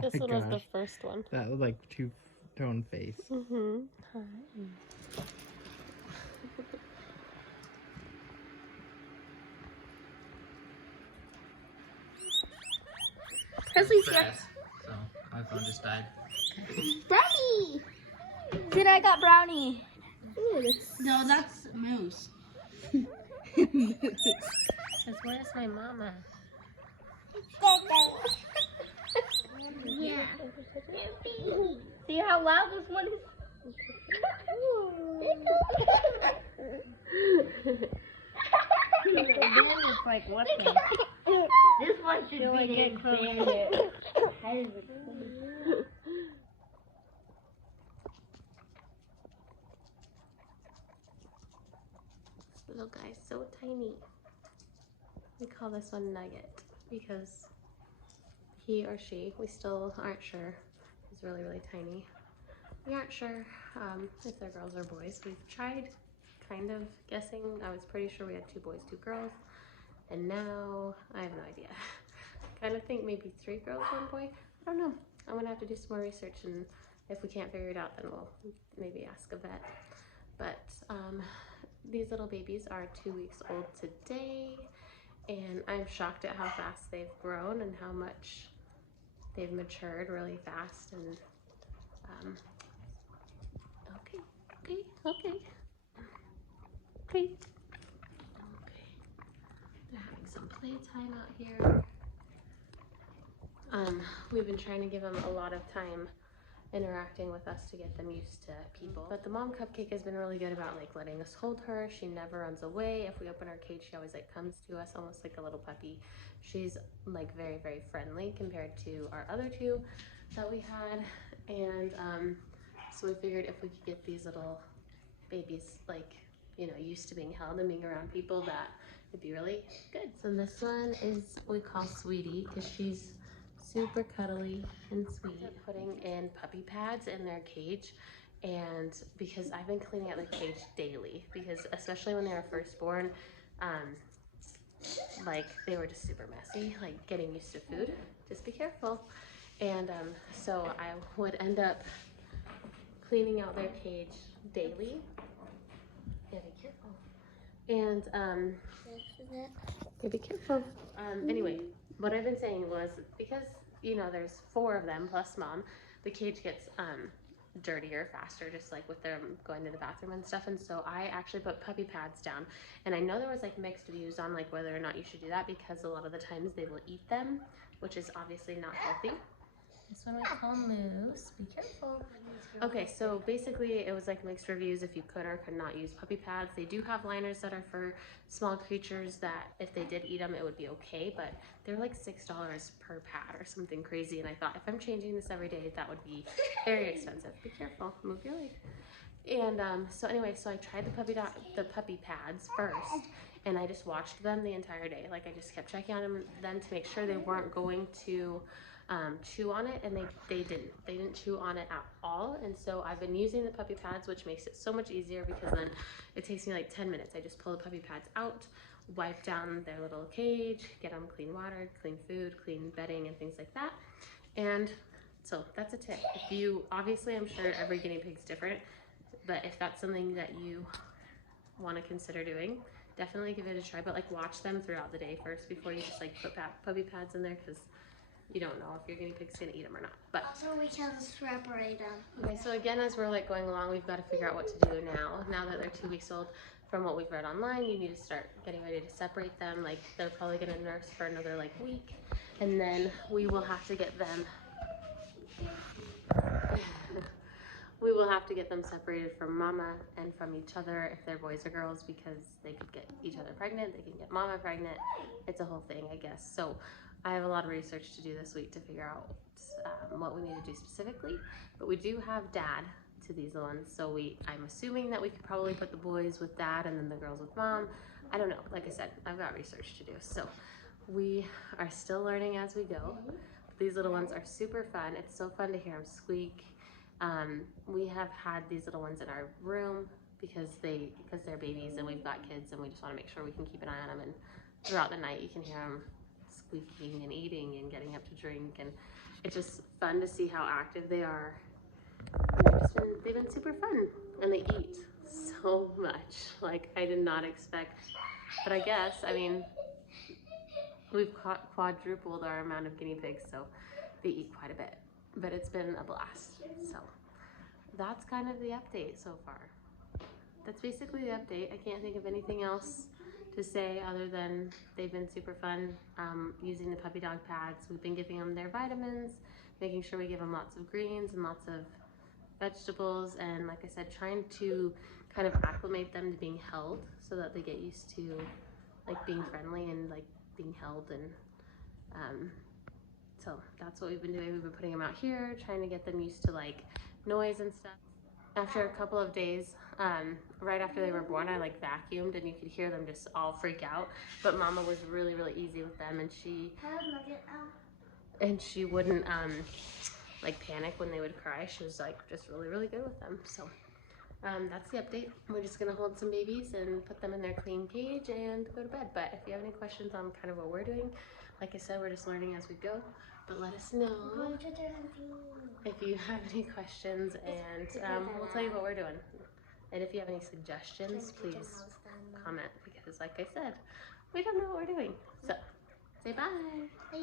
think this one was the first one. That was like two-tone face. Mm-hmm. Hi. Presley's here. So my phone just died. Brownie! Dude, I got brownie. Ooh, No, that's Moose. Says, where's my mama? Yeah. See how loud this one is? Then it's like, what the? This one should be like get closer. Little guy's so tiny. We call this one Nugget because he or she, we still aren't sure, is really, really tiny. We aren't sure if they're girls or boys. We've tried kind of guessing. I was pretty sure we had 2 boys, 2 girls. And now I have no idea. Kind of think maybe 3 girls, 1 boy. I don't know. I'm gonna have to do some more research, and if we can't figure it out, then we'll maybe ask a vet. But these little babies are 2 weeks old today, and I'm shocked at how fast they've grown and how much they've matured really fast. And okay. They're having some playtime out here. We've been trying to give them a lot of time interacting with us to get them used to people. But the mom cupcake has been really good about like letting us hold her. She never runs away. If we open our cage, she always like comes to us almost like a little puppy. She's like very, very friendly compared to our other 2 that we had. And so we figured if we could get these little babies like, you know, used to being held and being around people, that would be really good. So this one is we call Sweetie because she's super cuddly and sweet. They're putting in puppy pads in their cage, and because I've been cleaning out their cage daily, because especially when they were first born, like they were just super messy, like getting used to food. Just be careful. And so I would end up cleaning out their cage daily. Yeah, be careful. And yeah, be careful. Anyway, what I've been saying was, because you know there's 4 of them plus mom, the cage gets dirtier faster, just like with them going to the bathroom and stuff. And so I actually put puppy pads down, and I know there was like mixed views on like whether or not you should do that, because a lot of the times they will eat them, which is obviously not healthy. This one we call Moose. Be careful. Okay, so basically it was like mixed reviews if you could or could not use puppy pads. They do have liners that are for small creatures that if they did eat them, it would be okay, but they're like $6 per pad or something crazy. And I thought if I'm changing this every day, that would be very expensive. Be careful, move your leg. And so anyway, so I tried the puppy pads first, and I just watched them the entire day. Like I just kept checking on them to make sure they weren't going to chew on it, and they didn't chew on it at all. And so I've been using the puppy pads, which makes it so much easier, because then it takes me like 10 minutes. I just pull the puppy pads out, wipe down their little cage, get them clean water, clean food, clean bedding, and things like that. And so that's a tip. If you, obviously I'm sure every guinea pig's different, but if that's something that you want to consider doing, definitely give it a try. But like watch them throughout the day first before you just like put puppy pads in there, because you don't know if your guinea pig's gonna eat them or not. But also we can separate them. Okay, so again, as we're like going along, we've got to figure out what to do now that they're 2 weeks old. From what we've read online, you need to start getting ready to separate them. Like they're probably gonna nurse for another like week, and then we will have to get them separated from mama and from each other if they're boys or girls, because they could get each other pregnant, they can get mama pregnant. It's a whole thing, I guess. So I have a lot of research to do this week to figure out what we need to do specifically. But we do have dad to these ones, so I'm assuming that we could probably put the boys with dad and then the girls with mom. I don't know. Like I said, I've got research to do, so we are still learning as we go. These little ones are super fun. It's so fun to hear them squeak. We have had these little ones in our room because they're babies and we've got kids, and we just want to make sure we can keep an eye on them. And throughout the night, you can hear them squeaking and eating and getting up to drink, and it's just fun to see how active they are. They've been super fun, and they eat so much. Like, I did not expect, but I guess, I mean, we've quadrupled our amount of guinea pigs, so they eat quite a bit, but it's been a blast. So that's kind of the update so far. That's basically the update. I can't think of anything else to say other than they've been super fun using the puppy dog pads. We've been giving them their vitamins, making sure we give them lots of greens and lots of vegetables, and like I said, trying to kind of acclimate them to being held so that they get used to like being friendly and like being held. And so that's what we've been doing. We've been putting them out here, trying to get them used to like noise and stuff. After a couple of days, right after they were born, I like vacuumed and you could hear them just all freak out. But Mama was really, really easy with them, and she wouldn't like panic when they would cry. She was like just really, really good with them. So that's the update. We're just gonna hold some babies and put them in their clean cage and go to bed. But if you have any questions on kind of what we're doing, like I said, we're just learning as we go. But let us know if you have any questions, and we'll tell you what we're doing. And if you have any suggestions, please comment, because like I said, we don't know what we're doing. So say bye. Bye.